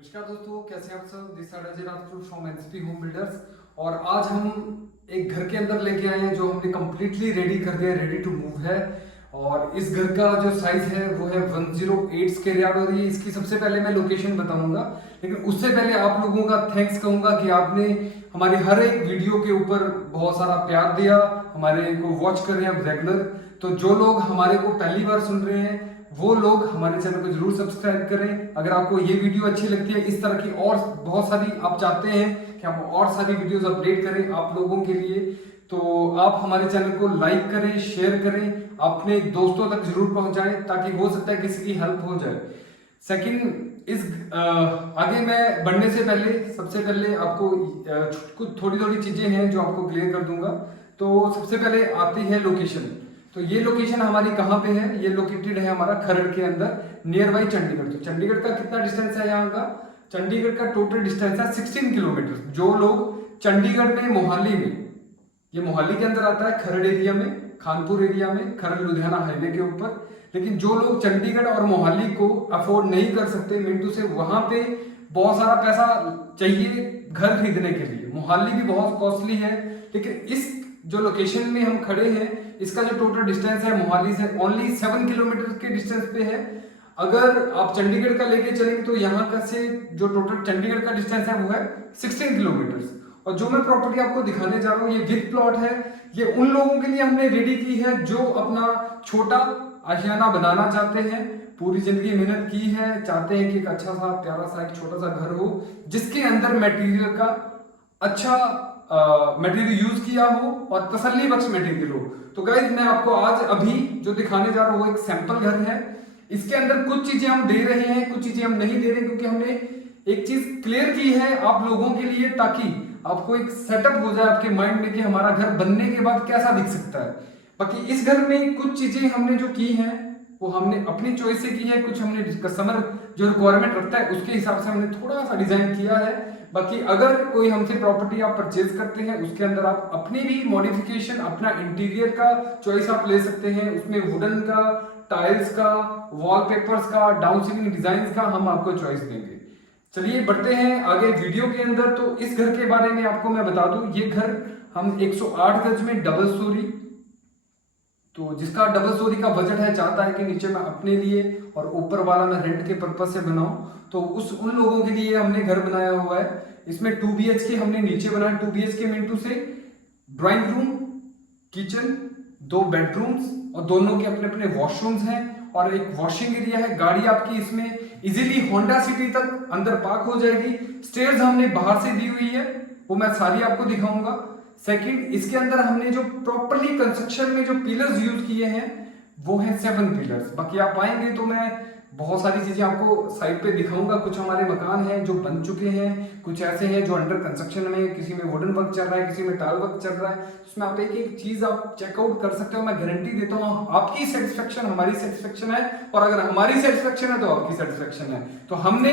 नमस्कार दोस्तों, कैसे हैं आप सब। This side Ajay Rajput from NCP home builders. और आज हम एक घर के अंदर लेके आए हैं जो हमने कंप्लीटली रेडी कर दिया, रेडी टू मूव है। और इस घर का जो साइज है वो है 108 स्क्वायर यार्ड और ये इसकी सबसे पहले मैं लोकेशन बताऊंगा, लेकिन उससे पहले आप लोगों का थैंक्स कहूंगा कि आपने हमारे हर एक वीडियो के ऊपर बहुत सारा प्यार दिया, हमारे को वॉच कर रहे हैं रेगुलर। तो जो लोग हमारे को पहली बार सुन रहे हैं वो लोग हमारे चैनल को जरूर सब्सक्राइब करें। अगर आपको ये वीडियो अच्छी लगती है, इस तरह की और बहुत सारी आप चाहते हैं कि हम और सारी वीडियोस अपडेट करें आप लोगों के लिए, तो आप हमारे चैनल को लाइक करें, शेयर करें, अपने दोस्तों तक जरूर पहुंचाएं ताकि हो सकता है किसी की हेल्प हो जाए। सेकंड, आगे मैं बढ़ने से पहले सबसे पहले आपको कुछ थोड़ी थोड़ी चीजें हैं जो आपको क्लियर कर दूंगा। तो सबसे पहले आती है लोकेशन। तो ये लोकेशन हमारी कहाँ पे है? ये लोकेटेड है हमारा खरड़ के अंदर, नियर बाई चंडीगढ़। तो चंडीगढ़ का कितना डिस्टेंस है यहाँ का? चंडीगढ़ का टोटल डिस्टेंस है 16 किलोमीटर। जो लोग चंडीगढ़ में, मोहाली में, ये मोहाली के अंदर आता है, खरड़ एरिया में, खानपुर एरिया में, खरड़ लुधियाना हाईवे के ऊपर। लेकिन जो लोग चंडीगढ़ और मोहाली को अफोर्ड नहीं कर सकते, मिंटू से वहां पे बहुत सारा पैसा चाहिए घर खरीदने के लिए, मोहाली भी बहुत कॉस्टली है, लेकिन इस जो लोकेशन में हम खड़े हैं इसका जो टोटल डिस्टेंस है मोहाली से ओनली 7 किलोमीटर के डिस्टेंस पे है। अगर आप चंडीगढ़ का लेके चलेंगे तो यहाँ का से जो टोटल चंडीगढ़ का डिस्टेंस है वो है 16 किलोमीटर। और जो मैं प्रॉपर्टी आपको दिखाने जा रहा हूँ ये विद प्लॉट है। ये उन लोगों के लिए हमने रेडी की है जो अपना छोटा आशियाना बनाना चाहते हैं, पूरी जिंदगी मेहनत की है, चाहते हैं कि एक अच्छा सा प्यारा सा एक छोटा सा घर हो जिसके अंदर मटेरियल का अच्छा मटेरियल यूज किया हो और तसल्ली बख्श मटेरियल हो। तो गाइस मैं आपको आज अभी जो दिखाने जा रहा हूँ वो एक सैंपल घर है। इसके अंदर कुछ चीजें हम दे रहे हैं, कुछ चीजें हम नहीं दे रहे, क्योंकि हमने एक चीज क्लियर की है आप लोगों के लिए, ताकि आपको एक सेटअप हो जाए आपके माइंड में कि हमारा घर बनने के बाद कैसा दिख सकता है। बाकी इस घर में कुछ चीजें हमने जो की हैं वो हमने अपनी चॉइस से की है, कुछ हमने कस्टमर जो रिक्वायरमेंट रखता है उसके हिसाब से हमने थोड़ा सा डिजाइन किया है। बाकी अगर कोई हमसे प्रॉपर्टी आप परचेज करते हैं उसके अंदर आप अपनी भी मॉडिफिकेशन, अपना इंटीरियर का चॉइस आप ले सकते हैं। उसमें वुडन का, टाइल्स का, वॉलपेपर्स का, डाउन सीलिंग डिजाइन का हम आपको चॉइस देंगे। चलिए बढ़ते हैं आगे वीडियो के अंदर। तो इस घर के बारे में आपको मैं बता दूं, ये घर हम 108 गज में डबल स्टोरी, तो जिसका डबल स्टोरी का बजट है, चाहता है कि नीचे मैं अपने लिए और ऊपर वाला मैं रेंट के पर्पज से बनाऊं, तो उन लोगों के लिए हमने घर बनाया हुआ है। इसमें 2 BHK हमने नीचे बनाया। 2 BHK मिनटू से ड्राइंग रूम, किचन, 2 बेडरूम्स और दोनों के अपने अपने वॉशरूम्स हैं और एक वॉशिंग एरिया है। गाड़ी आपकी इसमें इजीली होंडा सिटी तक अंदर पार्क हो जाएगी। स्टेयर्स हमने बाहर से दी हुई है, वो मैं सारी आपको दिखाऊंगा। सेकंड, इसके अंदर हमने जो प्रॉपरली कंस्ट्रक्शन में जो पिलर्स यूज किए हैं वो है 7 पिलर्स। बाकी आप आएंगे तो मैं बहुत सारी चीजें आपको साइड पे दिखाऊंगा। कुछ हमारे मकान हैं जो बन चुके हैं, कुछ ऐसे हैं जो अंडर कंस्ट्रक्शन में, किसी में वुडन वर्क चल रहा है, किसी में टाइल वर्क चल रहा है। उसमें आप एक एक चीज आप चेकआउट कर सकते हो। मैं गारंटी देता हूँ आपकी सेटिस्फेक्शन हमारी सेटिस्फेक्शन है, और अगर हमारी सेटिस्फेक्शन है तो आपकी सेटिस्फेक्शन है। तो हमने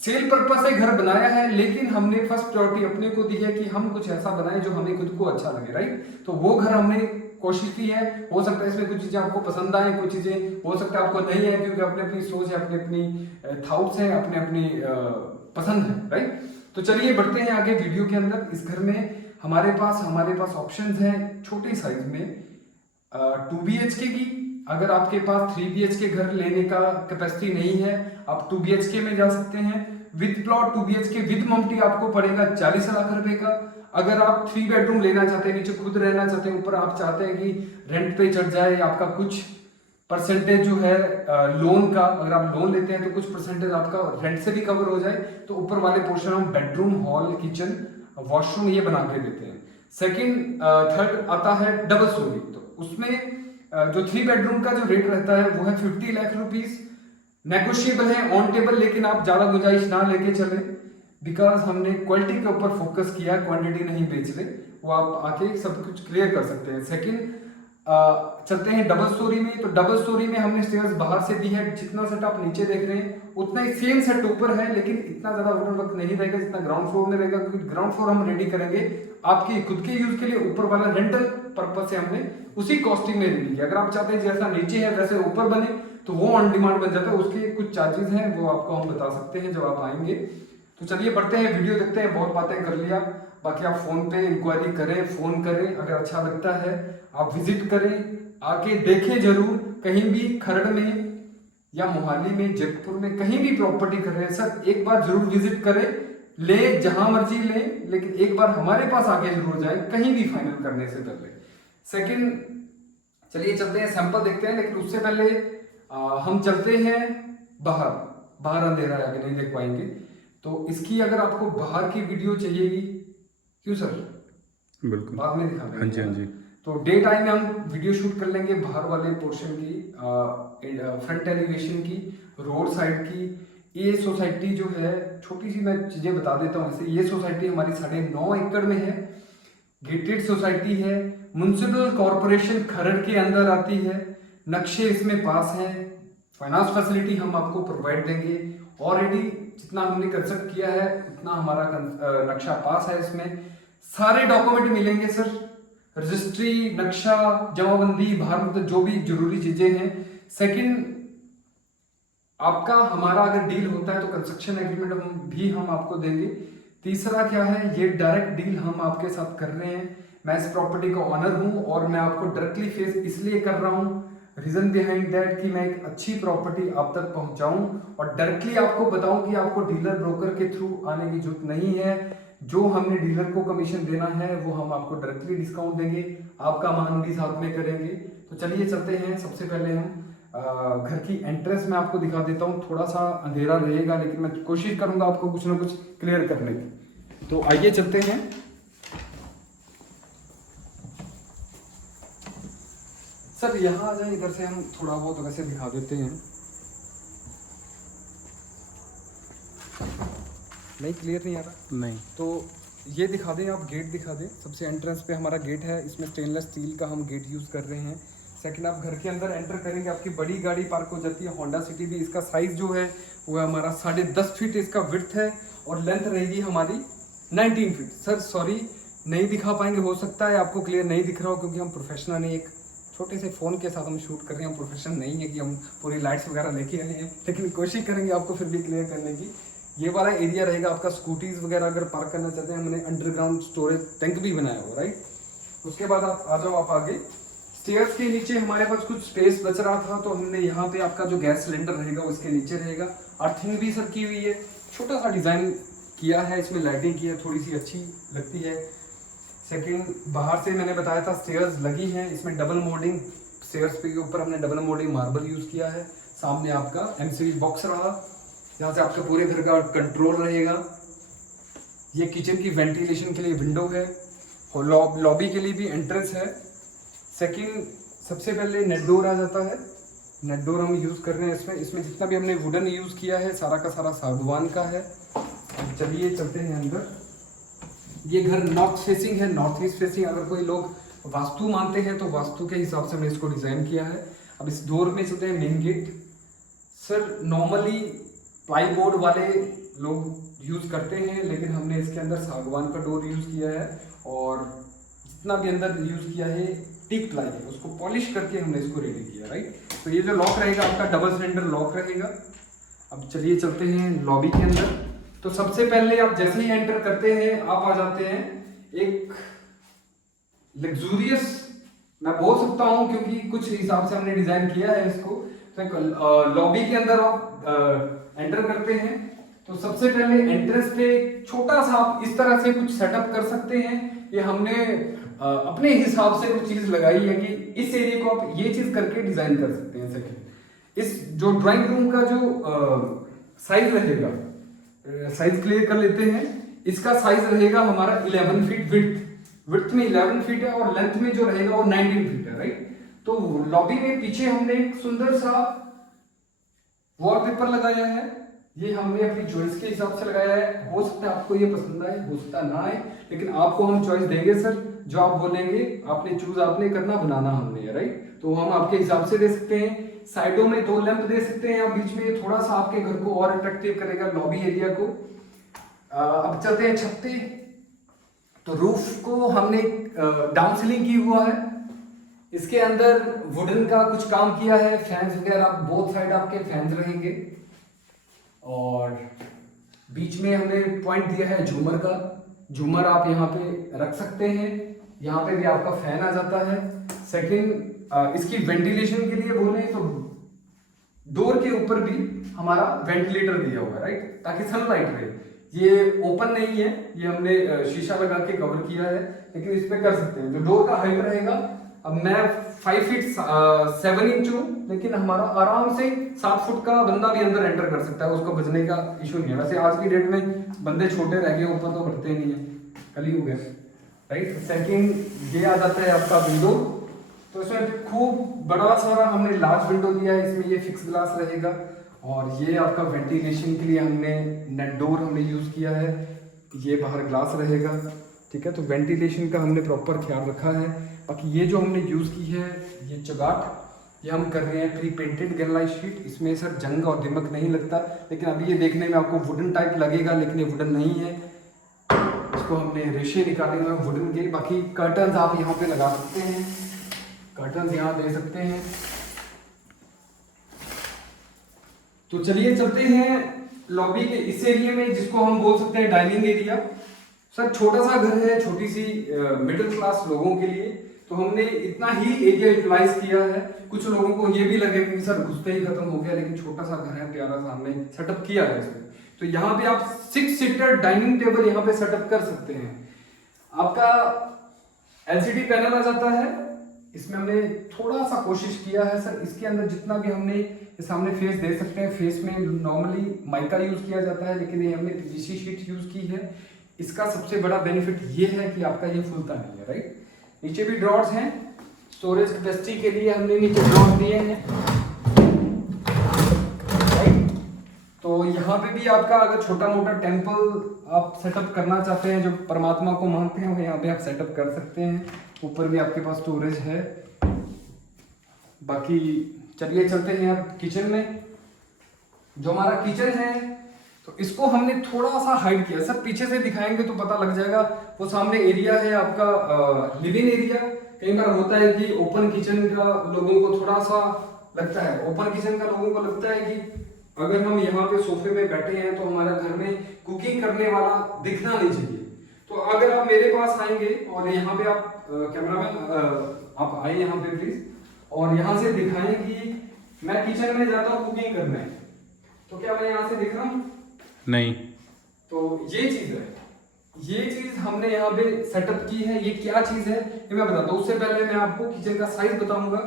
सेल पर्पस से घर बनाया है, लेकिन हमने फर्स्ट प्रायोरिटी अपने को दी है कि हम कुछ ऐसा बनाएं जो हमें खुद को अच्छा लगे, राइट। तो वो घर हमने कोशिश की है। हो सकता है इसमें कुछ चीजें आपको पसंद आए, कुछ चीजें हो सकता है आपको नहीं है, क्योंकि अपनी अपनी सोच है, अपनी अपनी थॉट्स हैं, अपने अपनी पसंद है, राइट। तो चलिए बढ़ते हैं आगे वीडियो के अंदर। इस घर में हमारे पास ऑप्शंस हैं छोटे साइज में 2 BHK की। अगर आपके पास 3 BHK घर लेने का कैपेसिटी नहीं है, आप 2 BHK में जा सकते हैं। विद प्लॉट 2 BHK विद मम्टी आपको पड़ेगा 40 लाख रुपए का। अगर आप 3 बेडरूम लेना चाहते हैं, नीचे खुद रहना चाहते हैं, ऊपर आप चाहते हैं कि रेंट पे चढ़ जाए, आपका कुछ परसेंटेज जो है लोन का, अगर आप लोन लेते हैं तो कुछ परसेंटेज आपका रेंट से भी कवर हो जाए, तो ऊपर वाले पोर्शन हम बेडरूम, हॉल, किचन, वॉशरूम ये बना के देते हैं। सेकंड, थर्ड आता है डबल स्टोरी। तो उसमें जो 3 बेडरूम का जो रेट रहता है वो है 50 लाख रुपीज। नेगोशिएबल है, ऑन टेबल, लेकिन आप ज्यादा गुंजाइश ना लेके चले, बिकॉज हमने क्वालिटी के ऊपर फोकस किया, क्वांटिटी नहीं बेच रहे। वो आप आके सब कुछ क्लियर कर सकते हैं। सेकंड, चलते हैं डबल स्टोरी में। तो डबल स्टोरी में हमने स्टेयर्स बाहर से दी है। जितना सेट आप नीचे देख रहे हैं उतना ही सेम सेट ऊपर है, लेकिन इतना ज्यादा वुडन वर्क नहीं रहेगा जितना ग्राउंड फ्लोर में रहेगा, क्योंकि ग्राउंड फ्लोर हम रेडी करेंगे आपके खुद के यूज के लिए। ऊपर वाला रेंटल पर्पज से हमने उसी कॉस्टिंग में रेडी किया। अगर आप चाहते हैं जैसा नीचे है वैसे ऊपर बने तो वो ऑन डिमांड बन जाता है। उसके कुछ चार्जेस हैं, वो आपको हम बता सकते हैं जब आप आएंगे। तो चलिए बढ़ते हैं, वीडियो देखते हैं। बहुत बातें कर लिया, बाकी आप फोन पे इंक्वायरी करें, फोन करें, अगर अच्छा लगता है आप विजिट करें, आके देखें जरूर। कहीं भी खरड़ में या मोहाली में, जयपुर में, कहीं भी प्रॉपर्टी कर रहे हैं सर, एक बार जरूर विजिट करें। ले जहां मर्जी ले, लेकिन एक बार हमारे पास आके जरूर जाए, कहीं भी फाइनल करने से पहले। सेकंड, चलिए चलते हैं, सैंपल देखते हैं, लेकिन उससे पहले हम चलते हैं बाहर। बाहर अंधेरा है, आगे नहीं देख पाएंगे, तो इसकी अगर आपको बाहर की वीडियो चाहिएगी, क्यों सर? बिल्कुल, बाद में दिखा देंगे। हाँ जी, हाँ जी। तो डे टाइम में हम वीडियो शूट कर लेंगे बाहर वाले पोर्शन की, फ्रंट एलिवेशन की, रोड साइड की। ये सोसाइटी जो है, छोटी सी मैं चीजें बता देता हूँ ऐसे। ये सोसाइटी हमारी 9.5 एकड़ में है, गेटेड सोसाइटी है, म्युनिसिपल कॉरपोरेशन खरड़ के अंदर आती है, नक्शे इसमें पास हैं, फाइनेंस फैसिलिटी हम आपको प्रोवाइड देंगे। ऑलरेडी जितना हमने कंस्ट्रक्ट किया है उतना हमारा नक्शा पास है, इसमें सारे डॉक्यूमेंट मिलेंगे सर, रजिस्ट्री, नक्शा, जमाबंदी, बाहर मतलब जो भी जरूरी चीजें हैं। सेकंड, आपका हमारा अगर डील होता है तो कंस्ट्रक्शन एग्रीमेंट भी हम आपको देंगे। तीसरा क्या है, ये डायरेक्ट डील हम आपके साथ कर रहे हैं। मैं इस प्रॉपर्टी का ऑनर हूं और मैं आपको डायरेक्टली फेस इसलिए कर रहा हूं, रीजन बिहाइंड दैट कि मैं एक अच्छी प्रॉपर्टी आप तक पहुंचाऊं और डायरेक्टली आपको बताऊं कि आपको डीलर ब्रोकर के थ्रू आने की जरूरत नहीं है। जो हमने डीलर को कमीशन देना है वो हम आपको डायरेक्टली डिस्काउंट देंगे, आपका मान भी साथ में करेंगे। तो चलिए चलते हैं। सबसे पहले हम घर की एंट्रेंस में आपको दिखा देता हूँ। थोड़ा सा अंधेरा रहेगा, लेकिन मैं कोशिश करूंगा आपको कुछ ना कुछ क्लियर करने की। तो आइए चलते हैं। सर यहाँ आ जाए, इधर से हम थोड़ा बहुत वैसे दिखा देते हैं। नहीं, क्लियर नहीं आ रहा? नहीं, तो ये दिखा दें, आप गेट दिखा दें। सबसे एंट्रेंस पे हमारा गेट है, इसमें स्टेनलेस स्टील का हम गेट यूज़ कर रहे हैं। सेकंड, आप घर के अंदर एंटर करेंगे, आपकी बड़ी गाड़ी पार्क हो जाती है, होंडा सिटी भी। इसका साइज जो है वो हमारा 10.5 फीट इसका विड्थ है और लेंथ रहेगी हमारी 19 फीट। सर सॉरी, नहीं दिखा पाएंगे, हो सकता है आपको क्लियर नहीं दिख रहा हो, क्योंकि हम प्रोफेशनल नहीं, एक छोटे से फ़ोन के साथ हम शूट कर रहे हैं। हम प्रोफेशनल नहीं है कि हम पूरी लाइट्स वगैरह लेके आए हैं, लेकिन कोशिश करेंगे आपको फिर भी क्लियर करने की। ये वाला एरिया रहेगा आपका स्कूटीज वगैरह अगर पार्क करना चाहते हैं, हमने अंडरग्राउंड स्टोरेज टैंक भी बनाया हुआ, राइट। उसके बाद आप आ जाओ, आप आगे स्टेयर्स के नीचे हमारे पास कुछ स्पेस बच रहा था, तो हमने यहाँ पे आपका जो गैस सिलेंडर रहेगा उसके नीचे रहेगा। अर्थिंग भी सर की हुई है, छोटा सा डिजाइन किया है, इसमें लाइटिंग की है, थोड़ी सी अच्छी लगती है। सेकंड, बाहर से मैंने बताया था स्टेयर्स लगी हैं, इसमें डबल मोल्डिंग, स्टेयर्स के ऊपर हमने डबल मोल्डिंग मार्बल यूज किया है। सामने आपका एमसीबी बॉक्स रहा, जहाँ से आपके पूरे घर का कंट्रोल रहेगा। ये किचन की वेंटिलेशन के लिए विंडो है, और लॉबी के लिए भी एंट्रेंस है। सेकंड, सबसे पहले नेट डोर आ जाता है। नेट डोर हम यूज़ कर रहे हैं इसमें जितना भी हमने वुडन यूज़ किया है सारा का सारा सागवान का है। चलिए चलते हैं अंदर। ये घर नॉर्थ फेसिंग है, नॉर्थ ईस्ट फेसिंग। अगर कोई लोग वास्तु मानते हैं तो वास्तु के हिसाब से हमने इसको डिज़ाइन किया है। अब इस डोर में चलते हैं main gate. Sir normally plyboard वाले लोग यूज़ करते हैं, लेकिन हमने इसके अंदर सागवान का डोर यूज़ किया है, और जितना भी अंदर यूज़ किया है टीक प्लाई है, उसको पॉलिश करके हमने इसको रेडी किया, राइट। तो ये जो लॉक रहेगा आपका डबल सिलेंडर लॉक रहेगा। अब चलिए चलते हैं लॉबी के अंदर। तो सबसे पहले आप जैसे ही एंटर करते हैं आप आ जाते हैं एक लग्जूरियस, मैं बोल सकता हूं क्योंकि कुछ हिसाब से हमने डिजाइन किया है इसको। तो एक लॉबी के अंदर आप एंटर करते हैं, तो सबसे पहले एंट्रेंस पे छोटा सा आप इस तरह से कुछ सेटअप कर सकते हैं। ये हमने अपने हिसाब से कुछ चीज लगाई है कि इस एरिया को आप ये चीज करके डिजाइन कर सकते हैं। सेकंड, इस जो ड्राइंग रूम का जो साइज रहेगा, साइज क्लियर कर लेते हैं। इसका साइज रहेगा हमारा 11 फीट विड्थ में 11 फीट है, और लेंथ में जो रहेगा वो 19 फीट है, राइट। तो लॉबी में पीछे हमने एक सुंदर सा वॉलपेपर लगाया है। ये हमने अपनी चॉइस के हिसाब से लगाया है। हो सकता है आपको ये पसंद आए, हो सकता ना आए, लेकिन आपको हम चॉइस देंगे सर। जो आप बोलेंगे आपने चूज आपने करना, बनाना हमने, राइट। तो हम आपके हिसाब से दे सकते हैं। साइडों में 2 लैंप दे सकते हैं, आप बीच में थोड़ा सा आपके घर को और अट्रैक्टिव करेगा लॉबी एरिया को। अब चलते हैं छत पे। तो रूफ को हमने डाउन सीलिंग की हुआ है। इसके अंदर वुडन का कुछ काम किया है, फैंस वगैरह बोथ साइड आपके फैंस रहेंगे और बीच में हमने पॉइंट दिया है झूमर का। झूमर आप यहाँ पे रख सकते हैं, यहाँ पे भी आपका फैन आ जाता है। सेकंड, इसकी वेंटिलेशन के लिए बोले तो डोर के ऊपर भी हमारा वेंटिलेटर दिया हुआ है, राइट, ताकि सनलाइट रहे। ये ओपन नहीं है, ये हमने शीशा लगा के कवर किया है, लेकिन इस पे कर सकते हैं। जो डोर का हाइट रहेगा, अब मैं 5 फीट 7 इंच हूँ, लेकिन हमारा आराम से 7 फुट का बंदा भी अंदर एंटर कर सकता है, उसको बचने का इशू नहीं है। वैसे आज की डेट में बंदे छोटे रह गए, ऊपर तो बढ़ते नहीं है, कलयुग है, राइट। सेकंड, ये आ जाता है आपका विंडो। तो इसमें खूब बड़ा सारा हमने लार्ज विंडो दिया है, इसमें ये फिक्स ग्लास रहेगा और ये आपका वेंटिलेशन के लिए हमने नेट डोर हमने यूज़ किया है, ये बाहर ग्लास रहेगा, ठीक है। तो वेंटिलेशन का हमने प्रॉपर ख्याल रखा है। बाकी ये जो हमने यूज़ की है, ये चगाट, ये हम कर रहे हैं प्री पेंटेड गैनलाइट शीट। इसमें सर जंग और दिमक नहीं लगता, लेकिन अभी ये देखने में आपको वुडन टाइप लगेगा, लेकिन ये वुडन नहीं है। इसको हमने रेशे निकाले हुए वुडन के। बाकी कर्टन्स आप यहाँ पे लगा सकते हैं, कर्टन्स यहाँ दे सकते हैं। तो चलिए चलते हैं लॉबी के इस एरिया में, जिसको हम बोल सकते हैं डाइनिंग एरिया। सर छोटा सा घर है, छोटी सी मिडिल क्लास लोगों के लिए, तो हमने इतना ही एरिया यूटिलाइज किया है। कुछ लोगों को ये भी लगे कि सर घुसते ही खत्म हो गया, लेकिन छोटा सा घर है, प्यारा सा हमने सेटअप किया है इसमें। तो यहाँ पे आप 6 सीटर डाइनिंग टेबल यहाँ पे सेटअप कर सकते हैं। आपका एलसीडी पैनल आ जाता है, इसमें हमने थोड़ा सा कोशिश किया है सर, इसके अंदर जितना भी हमने सामने फेस दे सकते हैं। फेस में नॉर्मली माइका यूज किया जाता है, लेकिन ये हमने पीवीसी शीट यूज की है। इसका सबसे बड़ा बेनिफिट ये है कि आपका ये फूलता नहीं है, राइट। नीचे भी ड्रॉर्स हैं, स्टोरेज कैपेसिटी के लिए हमने नीचे ड्रॉर्स दिए हैं, राइट। तो यहाँ पे भी आपका अगर छोटा मोटा टेम्पल आप सेटअप करना चाहते हैं, जो परमात्मा को मानते हैं, वो यहाँ पे आप सेटअप कर सकते हैं। ऊपर भी आपके पास स्टोरेज है। बाकी चलिए चलते हैं अब किचन में। जो हमारा किचन है, तो इसको हमने थोड़ा सा हाइड किया। सर पीछे से दिखाएंगे तो पता लग जाएगा। वो सामने एरिया है आपका लिविंग एरिया। कई बार होता है कि ओपन किचन का लोगों को थोड़ा सा लगता है, ओपन किचन का लोगों को लगता है कि अगर हम यहाँ पे सोफे में बैठे हैं तो हमारा घर में कुकिंग करने वाला दिखना नहीं चाहिए। तो अगर आप मेरे पास आएंगे और यहाँ पे आप कैमरामैन आप आए यहाँ पे प्लीज, और यहाँ से दिखाएं कि मैं किचन में जाता हूँ कुकिंग करने, तो क्या मैं यहाँ से दिख रहा हूँ? नहीं। तो ये चीज है, ये चीज हमने यहाँ पे सेटअप की है। ये क्या चीज है ये मैं बताता हूँ। उससे पहले मैं आपको किचन का साइज बताऊंगा।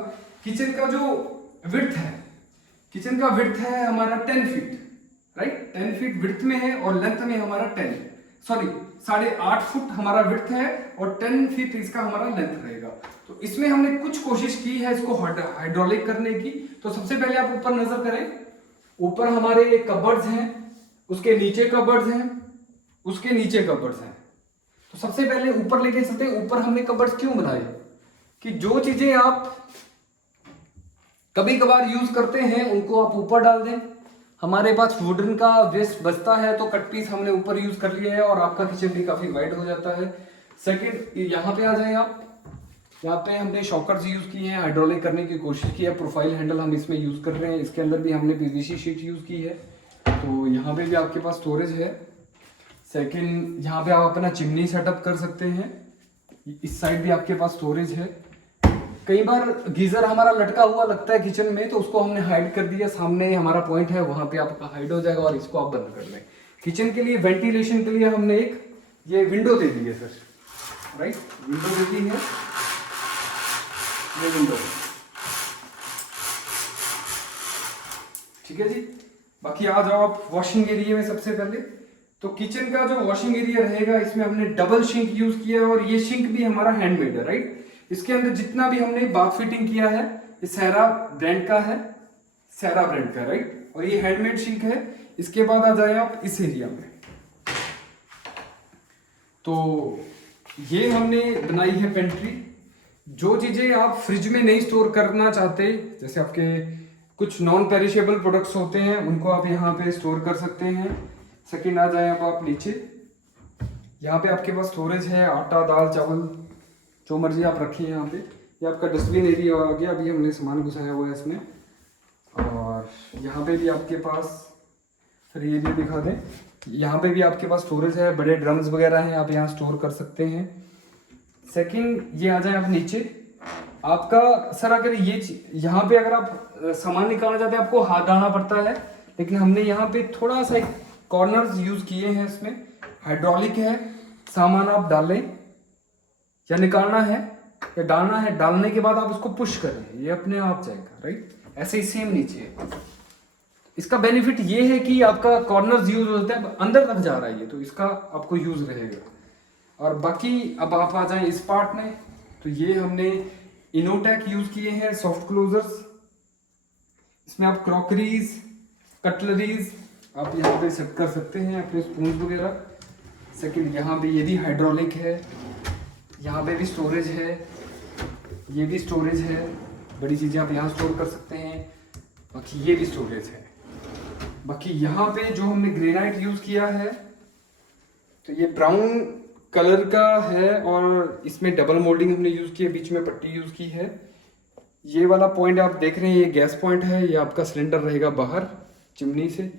किचन का जो विड्थ है, किचन का विड्थ है हमारा 10 फीट, राइट। 10 फीट विड्थ में है और लेंथ में हमारा 8.5 फुट हमारा विड्थ है और 10 फीट इसका हमारा लेंथ रहेगा। तो इसमें हमने कुछ कोशिश की है इसको हाइड्रोलिक करने की। तो सबसे पहले आप ऊपर नजर करें, ऊपर हमारे कबर्ड्स हैं, उसके नीचे कबर्ड्स हैं, उसके नीचे कबर्ड्स हैं। तो सबसे पहले ऊपर लेके चलते हैं। ऊपर हमने कबर्ड्स क्यों बनाए कि जो चीजें आप कभी कभार यूज करते हैं उनको आप ऊपर डाल दें। हमारे पास वुडन का वेस्ट बचता है तो कट पीस हमने ऊपर यूज कर लिया है और आपका किचन भी काफी वाइड हो जाता है। सेकंड, यहाँ पे आ जाए आप, यहाँ पे हमने शॉकर्स यूज किए हैं, हाइड्रोलिक करने की कोशिश की है। प्रोफाइल हैंडल हम इसमें यूज कर रहे हैं। इसके अंदर भी हमने पीवीसी शीट यूज की है। तो यहाँ पे भी आपके पास स्टोरेज है। सेकंड, यहाँ पे आप अपना चिमनी सेटअप कर सकते हैं। इस साइड भी आपके पास स्टोरेज है। कई बार गीजर हमारा लटका हुआ लगता है किचन में, तो उसको हमने हाइड कर दिया। सामने हमारा पॉइंट है, वहां पे आपका हाइड हो जाएगा और इसको आप बंद कर लें। किचन के लिए वेंटिलेशन के लिए हमने एक ये विंडो दे दी है सर, राइट। विंडो दे दी है, ये विंडो, ठीक है जी। बाकी आ जाओ आप वॉशिंग एरिया में। सबसे पहले तो किचन का जो वॉशिंग एरिया रहेगा, इसमें हमने डबल सिंक यूज किया है और ये सिंक भी हमारा हैंडमेड है, राइट। इसके अंदर जितना भी हमने बाथ फिटिंग किया है, ये सहरा ब्रांड का है, सहरा ब्रांड का, राइट। और ये हैंडमेड सिंक है। इसके बाद आ जाए आप इस एरिया में, तो ये हमने बनाई है पेंट्री। जो चीजें आप फ्रिज में नहीं स्टोर करना चाहते, जैसे आपके कुछ नॉन पेरिशेबल प्रोडक्ट्स होते हैं, उनको आप यहाँ पे स्टोर कर सकते हैं। सेकंड आ जाए आप नीचे, यहाँ पे आपके पास स्टोरेज है, आटा दाल चावल जो मर्जी आप रखिए यहाँ पे। ये आपका डस्टबिन एरिया आ गया, अभी हमने सामान घुसाया हुआ है इसमें। और यहाँ पे भी आपके पास, फिर ये भी दिखा दें, यहाँ पे भी आपके पास स्टोरेज है, बड़े ड्रम्स वगैरह हैं, आप यहाँ स्टोर कर सकते हैं। सेकंड, ये आ जाए आप नीचे, आपका सर अगर ये यहाँ पे अगर आप सामान निकालना चाहते हैं आपको हाथ डालना पड़ता है, लेकिन हमने यहाँ पे थोड़ा सा एक कॉर्नर्स यूज किए हैं, इसमें हाइड्रोलिक है, सामान आप डालें या निकालना है या डालना है, डालने के बाद आप उसको पुश करें, ये अपने आप जाएगा, राइट। ऐसे ही सेम नीचे। इसका बेनिफिट ये है कि आपका कॉर्नर्स यूज होता है, अंदर तक जा रहा है ये, तो इसका आपको यूज रहेगा। और बाकी अब आप आ जाएं इस पार्ट में, तो ये हमने इनोटेक यूज किए हैं सॉफ्ट क्लोजर्स। इसमें आप क्रॉकरीज, कटलरीज आप यहाँ पे सेट कर सकते हैं, अपने स्पून वगैरह। सेकंड, यहाँ पे ये भी हाइड्रोलिक है, यहाँ पे भी स्टोरेज है, ये भी स्टोरेज है, बड़ी चीज़ें आप यहाँ स्टोर कर सकते हैं। बाकी ये भी स्टोरेज है। बाकी यहाँ पे जो हमने ग्रेनाइट यूज़ किया है, तो ये ब्राउन कलर का है और इसमें डबल मोल्डिंग हमने यूज़ की है, बीच में पट्टी यूज़ की है। ये वाला पॉइंट आप देख रहे हैं, ये गैस पॉइंट है, ये आपका सिलेंडर रहेगा बाहर चिमनी से।